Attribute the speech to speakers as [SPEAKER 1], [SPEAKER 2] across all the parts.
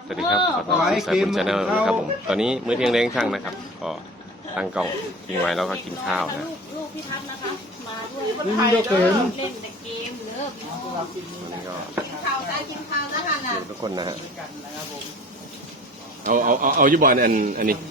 [SPEAKER 1] วัสดีครับขอต้อนรับสู่สายบุญชาแนลนะครับผมตอนนี้มื้อเที่ยงเลี้ยงช่างนะครับก็ตั้งกล้องทิ้งไว้แล้วก็กินข้าวนะ
[SPEAKER 2] ลูกพี่ทัศน์นะคะมาด้วย
[SPEAKER 3] กินเยอะเกิน
[SPEAKER 2] เล่นแต่เกมเลิกพี่น้อง
[SPEAKER 1] นี่ก็
[SPEAKER 2] ข่าวการกินข้าวนะคะน่ะ
[SPEAKER 1] ทุกคนนะฮะเอายุบอลอันนี้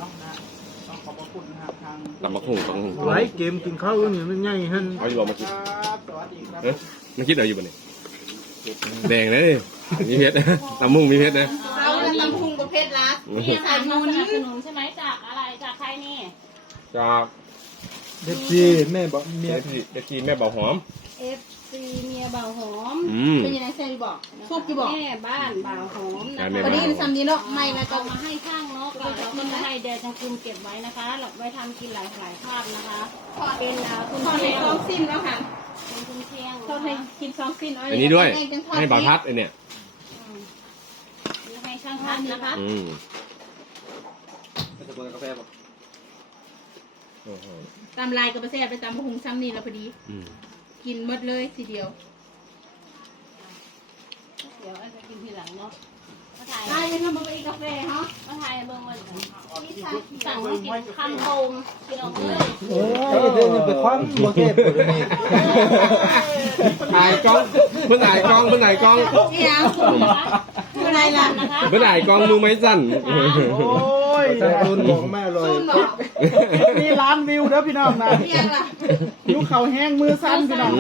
[SPEAKER 1] ลำมะคุ้งต้อง
[SPEAKER 3] ไว้เกมกินข้าวนี่มันง่ายฮั่น
[SPEAKER 1] เอายุบอลมาคิดมาคิดเอาอยู่บนนี้แดงเลยมีเพชรลำมุ่งมีเพชรนะ
[SPEAKER 2] เราตำพุงประเภทรักนี่สายมูลสนับสนุนใช่ไหมจากอะไรจากใครนี่
[SPEAKER 1] จาก
[SPEAKER 3] เด็กจีแม่บอกเมีย
[SPEAKER 1] เด็กจีแม่เบาหอม
[SPEAKER 2] FC เมียบ่าวหอม
[SPEAKER 4] เป็นยังไงเซนบอกทุกกี่บอก
[SPEAKER 2] แม่บ้านบ่าวหอมนะ
[SPEAKER 4] วันนี้ซ้ำนี้เนาะไม่นะ
[SPEAKER 2] ก็มาให้ช่างเนาะก็เราก็มาให้เดชคุณเก็บไว้นะคะเราไว้ทำกินหลายภาพนะคะเป็นคุณ
[SPEAKER 4] ทอด
[SPEAKER 2] เชี
[SPEAKER 4] ให้
[SPEAKER 2] ยง
[SPEAKER 4] ซองสิ้นแล้วค่ะ
[SPEAKER 2] เป็นคุณเชียง
[SPEAKER 4] ทอดให้กินซองสิ้น
[SPEAKER 1] อันนี้ด้วยให้บาพัดอันเนี้ย
[SPEAKER 2] ให้ช่างทัศน์นะคะ
[SPEAKER 3] จะเปิดกาแฟบอก
[SPEAKER 4] ตำลายกับประแซ่ไปตำบะหุงซ้ำนี่แล้วพอดีกินหมดเลยทีเดียว
[SPEAKER 2] เดี๋ยวจะกินทีหลังเนาะมาถ่าย
[SPEAKER 4] ได้ยังทำมาอีกกาแฟฮะ
[SPEAKER 2] มาถ่ายเบิ่งวันสั่งมากินคำโฮมพี่น้องเลย
[SPEAKER 3] โอ้ยเดี๋ยวไปคว้ำโมเก็บตัวนี้
[SPEAKER 1] ถ่ายกล้องเพื่อนถ่ายกล้องเพื่อนถ่ายกล้อง
[SPEAKER 4] เดี๋ยวอะไรล่ะ
[SPEAKER 2] นะคะ
[SPEAKER 1] เพื่อนถ่ายกล้องมือไม้สั่น
[SPEAKER 3] โอ้ยตุนบอกแม่เลย
[SPEAKER 4] ตุนบอก
[SPEAKER 3] มีล้านวิวเด้อพี่น้องนะ
[SPEAKER 4] เรียกล่ะ
[SPEAKER 3] ยุคเขาแห้งมือสั้นพี่น้อง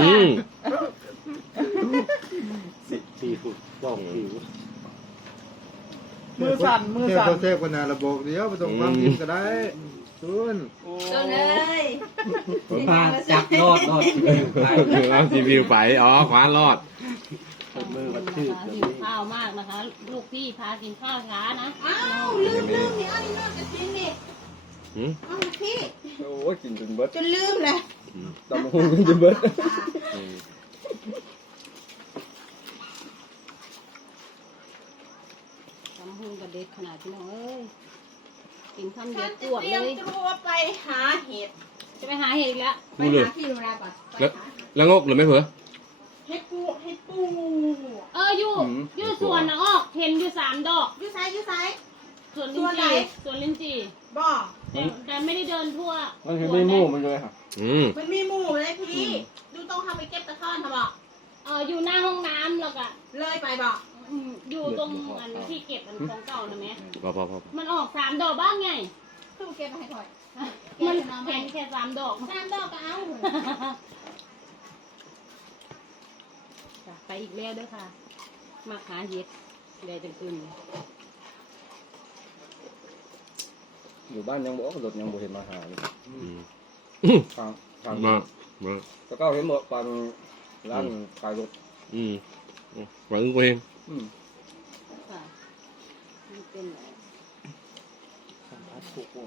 [SPEAKER 5] สี่ฟุตบอกผิว
[SPEAKER 3] มือสั่นมือสั่น
[SPEAKER 5] เทพกันนะระบบเดียวไปตรงความยิ้มก็ได้ตุน
[SPEAKER 4] ตุนเลย
[SPEAKER 5] มาจับรอดไป
[SPEAKER 1] เอาทีวิวไปอ๋อขวานรอด
[SPEAKER 5] มือวัดชื่อ
[SPEAKER 2] หิวข้าวมากนะคะ ลูกพี่พากินข้าวช้านะ
[SPEAKER 4] อ้าวลืมนี่อันนี้น่าจะกินนี่อ้าวพี่
[SPEAKER 5] โอ้ยกินจนเบิด
[SPEAKER 4] จนลืมเลย
[SPEAKER 5] ตำหูจนเบิด
[SPEAKER 2] ทำหุ่นกับเด็กขนาดพี่น้องเอ้ยกินคำเดียวปวด
[SPEAKER 4] เตรี
[SPEAKER 2] เลย ย
[SPEAKER 4] มตัวไปหาเห็ด
[SPEAKER 2] จะไปหาเห็ดอีกแล้ว
[SPEAKER 4] ไปหาพี่ดูแลก่อนไปหา
[SPEAKER 1] แล้วงกหรือไม่เผื่อ
[SPEAKER 4] เห็ดปู
[SPEAKER 2] อยู่สวนนะออกเห็นอยู่3 ดอก
[SPEAKER 4] ยูไซยูไซ
[SPEAKER 2] สวนลิ้นจี่สวนลิ้นจี่
[SPEAKER 4] บ่อ
[SPEAKER 2] แต่ไม่ได้เดินทั่ว
[SPEAKER 5] มันคือไม่มู่มันเลยค่ะ
[SPEAKER 4] มันมีหมูเลยพี่ดูต้องทำไปเก็บตะท่อนทำบ่
[SPEAKER 2] อยู่หน้าห้องน้ำแล้วก็
[SPEAKER 4] เลยไปบ่
[SPEAKER 2] อยู่ตรงอันที่เก็บอันของเก่านะแม่
[SPEAKER 1] พอ
[SPEAKER 2] มันออก3 ดอกบ้างไง
[SPEAKER 4] ตู้เก็บมาให้ถอย
[SPEAKER 2] มันแข็งแค่3 ดอก
[SPEAKER 4] 3 ดอกก็เอา
[SPEAKER 2] จ้ะไปอีกแล้วเด้วยค่ะ มาหาเห็ดเดี๋ยวจะขึ้น
[SPEAKER 5] อยู่บ้านยังบอกรถยังบ่เห็นมาหาเลยทาง
[SPEAKER 1] มา
[SPEAKER 5] แล้วก็เห็นบอกฟังร้านขายรถ
[SPEAKER 1] หวังเอง
[SPEAKER 2] ค่ะมันเป็นอะไร
[SPEAKER 5] ถูกว่า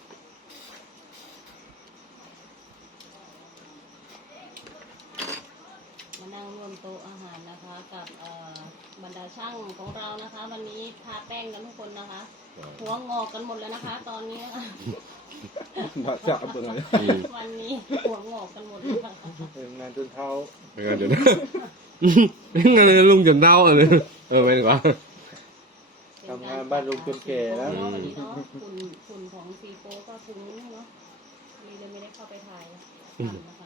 [SPEAKER 2] มานั่งร่วมโต๊ะอาหารนะคะ กับบรรดาช่างของเรานะคะ วันนี้ทาแป้งกันทุกคนนะคะ หัวงอกกันหมดแล้วนะคะ ตอนนี้
[SPEAKER 5] มาจับเบิ่งเลย
[SPEAKER 2] วันนี้หัวงอกกันหมดเลยค่ะ
[SPEAKER 5] งานจนเท้า
[SPEAKER 1] ไม่งั้นเดี๋ยวนะงั้นลุงจนเน่าเลยไม่ดีกว่า
[SPEAKER 5] ทำงานบ้านลุงจนแก่แล้ว
[SPEAKER 2] วันนี้เนาะคุณของซีโฟก็คุณนี่เนาะเลยไม่ได้เข้าไปถ่ายนะคะ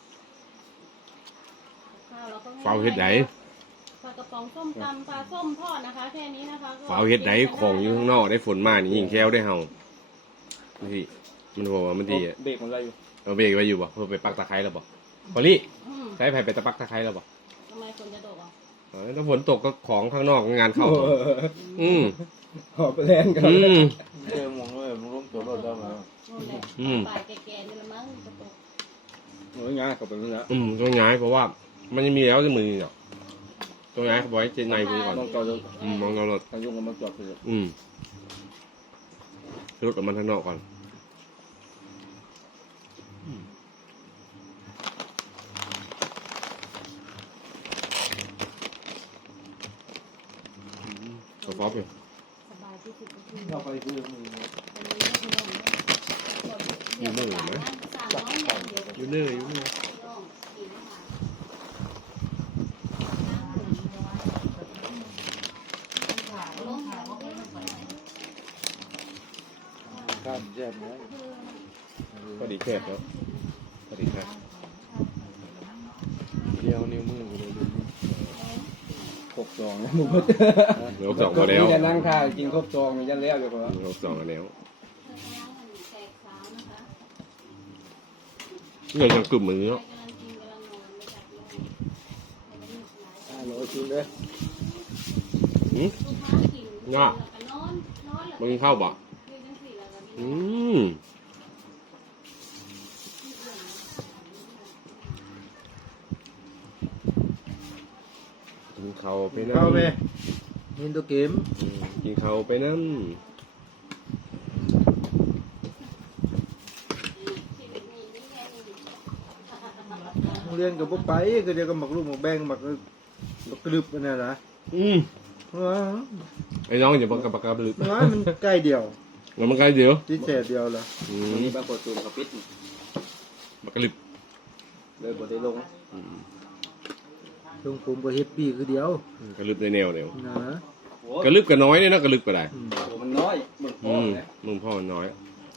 [SPEAKER 2] ข้าวเราก็
[SPEAKER 1] เฝ้าเฮ็ดไหน
[SPEAKER 2] ปลากระป๋องส้มตำปลาส้มทอดนะคะแค่นี้นะคะ
[SPEAKER 1] เฝ้าเฮ็ดไหนของอยู่ข้างนอกได้ฝนมานี่ยิงแค้วได้เห่าที่มันบอกว่ามันดี
[SPEAKER 5] เบรกมันอะไรอยู่
[SPEAKER 1] เอาเบรกไว้อยู่บ่เพื่อไปปักตะไคร้แล้วบ่พอลี่
[SPEAKER 2] อืม
[SPEAKER 1] ใช้ไผ่ไปตะปักตะไคร้แล้วบ่
[SPEAKER 2] ทำไมคนจะตกอ่ะ
[SPEAKER 1] ถ้าฝนตกก็ของข้างนอกงานเข้า
[SPEAKER 5] หอบไปแรงกัน
[SPEAKER 3] เจอมองเลยมึงร่วมตัวรถแล้วมา
[SPEAKER 2] นู่นแหละบ่ายแก่ๆนี่ละมั้งจะตก
[SPEAKER 5] โอ้ยง่ายกับเป็นแล้ว
[SPEAKER 1] ต้องย้ายเพราะว่ามันยังมีแล้วจะมือเนาะต้องย้ายเขาไว้เจนในกูก่อน
[SPEAKER 5] ต้องจอดรถ
[SPEAKER 1] มองเรารถ
[SPEAKER 5] ทางยุ่งกับมันจอดเลย
[SPEAKER 1] รถกับมันข้างนอกก่อนกระป๋องอยู่
[SPEAKER 2] สบายที่สุดก็คือ
[SPEAKER 5] เข้าไปคือ
[SPEAKER 1] อยู่เมื่อไหร่นะอยู่เนื่อยอยู่เนื่อย
[SPEAKER 2] ล
[SPEAKER 3] ข้ามแซ่บนะ
[SPEAKER 1] พอดีแคบเนาะพอดีแคบ
[SPEAKER 3] เดียวนิ้วมือกูเลยดูนี่
[SPEAKER 5] ครบซองแล้วมึงเพิ่น
[SPEAKER 1] ยกสองมาแล้ว
[SPEAKER 5] จะนั่งท่ากินครบซองมันยันแล้วเดี๋ยวพอย
[SPEAKER 1] กสองมาแล้ว
[SPEAKER 2] แตกสาวนะคะ
[SPEAKER 1] เงินยังกลุ่มมือเนาะ
[SPEAKER 2] กำลังกินกำลังนอนไม่จับเลย
[SPEAKER 5] โลชิมเลย
[SPEAKER 1] หืม
[SPEAKER 2] ลูกค้ากินแล้วก็นอนแล้ว
[SPEAKER 1] มึงเข้าบ่
[SPEAKER 2] คือจังสี่แล้วก็มี
[SPEAKER 1] อืมกินเขาไปนั่
[SPEAKER 3] เข้าไปยินตัวเกม
[SPEAKER 1] กินเขาไปนั่น
[SPEAKER 2] ชีวิตมีนี่ไงนี่
[SPEAKER 3] โรงเรียนกับพวกไปก็เดียวกับหมักลูกหมักแบงหมักกรึบอันนั้นนะ ว้า
[SPEAKER 1] ไอ้น้องอย่าบังกับปากกาบลึก
[SPEAKER 3] น้อยมันใกล้เดียว
[SPEAKER 1] แล้วมันใกล้เดียว
[SPEAKER 3] ที่แสบเดียวเหรอ
[SPEAKER 5] วันนี้บางคนตูนเขาปิด
[SPEAKER 1] บักกะลิบ
[SPEAKER 5] เลยบ่ได้ลง
[SPEAKER 3] ตรงผมก็เฮ็ดปีคือเดียว
[SPEAKER 1] กระลึบในแนวเดียว
[SPEAKER 3] นะ
[SPEAKER 1] กระลึบกับน้อยเนี่ยนะกระลึบก็ได้
[SPEAKER 5] โอ้มันน้อยมึงพอเลย
[SPEAKER 1] มึงพ่อมันน้อย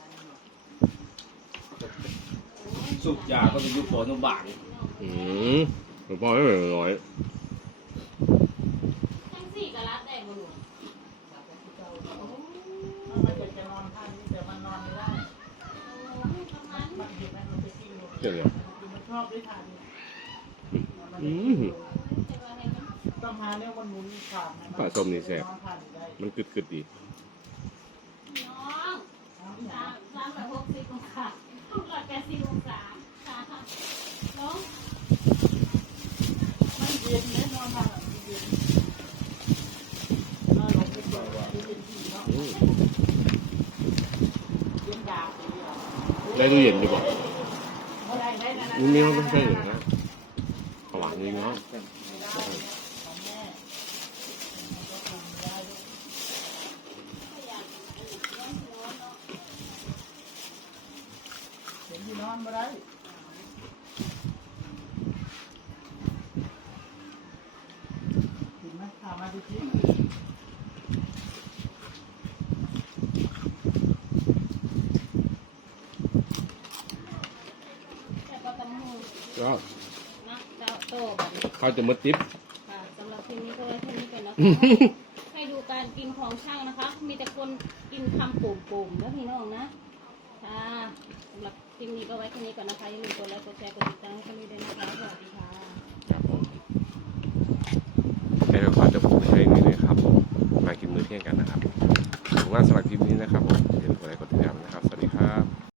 [SPEAKER 5] สุกยาก็จะยุบปอนุบาล
[SPEAKER 1] มึงพ่อไม่เหมือนน้อย
[SPEAKER 2] ทั้งสี่ก็รับได้หมดเลย
[SPEAKER 1] เจ๋งเลยปลาส้มนี่แซ่บมันกึดดี
[SPEAKER 2] น้อง360องศา180องศาค่ะน้อง
[SPEAKER 1] ได้ตู้เย็นดีกว่านี่มันไม่ใช่เหรอนะหวานจริงเนาะ
[SPEAKER 3] เห็นที่นอนมาได้กินไหมถามมาดิจิ
[SPEAKER 2] แต่ก็ตำหู
[SPEAKER 1] ก็
[SPEAKER 2] นะเจ้าโตแบบนี้
[SPEAKER 1] เขาจะมืดติ๊บ
[SPEAKER 2] ค่ะสำหรับคลิปนี้ก็ไว้แค่นี้ก่อนนะคะ ให้ดูการกินของช่างนะคะ มีแต่คนกินคำปุ่มๆแล้วพี่น้องนะ ค่ะสำหรับคลิปนี้ก็ไว้แค่นี้ก่อนนะคะ อย่าลืมกดไลค์กดแชร์กดติดตามให้กันด้วยนะคะ สวัสดีค่ะ
[SPEAKER 1] ครับผมแค่ขอจะพูดให้นี่เลยครับผมมากินมื้อเที่ยงกันนะครับถึงว่าสำหรับคลิปนี้นะครับผม